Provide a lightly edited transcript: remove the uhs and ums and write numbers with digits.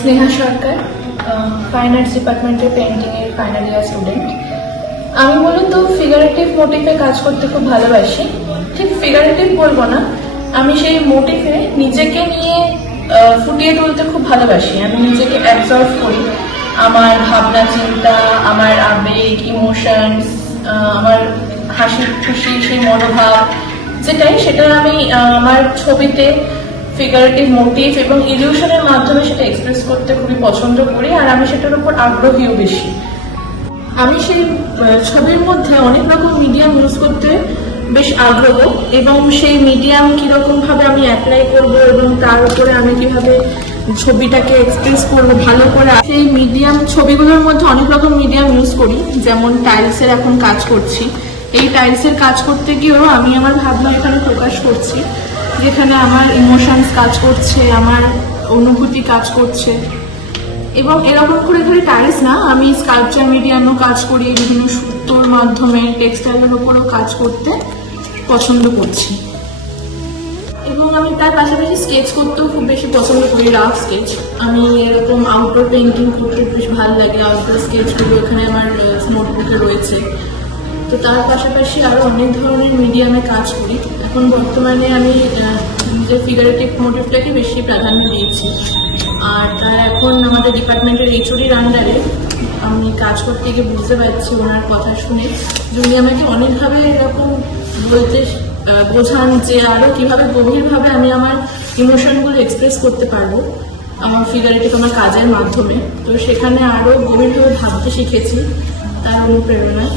স্নেহা সরকার, fine arts ডিপার্টমেন্টের পেন্টিংয়ের final year student. আমি মূলত ফিগারেটিভ মোটিভে কাজ করতে খুব ভালোবাসি। ঠিক ফিগারেটিভ বলবো না, আমি সেই মোটিভে নিজেকে নিয়ে ফুটিয়ে তুলতে খুব ভালোবাসি। আমি নিজেকে অ্যাবজর্ভ করি, আমার ভাবনা চিন্তা, আমার আবেগ, ইমোশনস, আমার হাসি খুশি সেই মনোভাব যেটাই, সেটা আমি আমার ছবিতে ফিগারেটিভ মোটিভ এবং ইলিউশনের মাধ্যমে সেটা এক্সপ্রেস করতে খুবই পছন্দ করি, আর আমি সেটার উপর আগ্রহীও বেশি। আমি সেই ছবির মধ্যে অনেক রকম মিডিয়াম ইউজ করতে বেশ আগ্রহ, এবং সেই মিডিয়াম কিরকম ভাবে আমি অ্যাপ্লাই করব এবং তার উপরে আমি কিভাবে ছবিটাকে এক্সপ্রেস করবো ভালো করে, সেই মিডিয়াম ছবিগুলোর মধ্যে অনেক রকম মিডিয়াম ইউজ করি। যেমন টাইলসের এখন কাজ করছি, এই টাইলসের কাজ করতে গিয়েও আমি আমার ভাবনা এখানে প্রকাশ করছি, যেখানে আমার ইমোশনস কাজ করছে, আমার অনুভূতি কাজ করছে। এবং এরকম করে খালি টাইলস না, আমি স্কাল্পচার মিডিয়ামও কাজ করি, বিভিন্ন সুতোর মাধ্যমে টেক্সটাইলের উপরেও কাজ করতে পছন্দ করছি। এবং আমি তার পাশাপাশি স্কেচ করতেও খুব বেশি পছন্দ করি, রাফ স্কেচ। আমি এরকম আউটডোর পেইন্টিং করতে বেশ ভালো লাগে, আউটডোর স্কেচগুলো এখানে আমার নোটবুকে রয়েছে। তো তার পাশাপাশি আরও অনেক ধরনের মিডিয়ামে কাজ করি। এখন বর্তমানে আমি নিজের ফিগারেটিভ মোটিভটাকে বেশি প্রাধান্য দিয়েছি। আর তার এখন আমাদের ডিপার্টমেন্টের এইচওডির আন্ডারে আমি কাজ করতে গিয়ে বুঝতে পারছি, ওনার কথা শুনে, যে উনি আমাকে অনেকভাবে এরকম বলতে বোঝান যে আরও কীভাবে গভীরভাবে আমি আমার ইমোশনগুলো এক্সপ্রেস করতে পারবো আমার ফিগারেটিভ আমার কাজের মাধ্যমে। তো সেখানে আরও গভীরভাবে ভাবতে শিখেছি তার অনুপ্রেরণায়।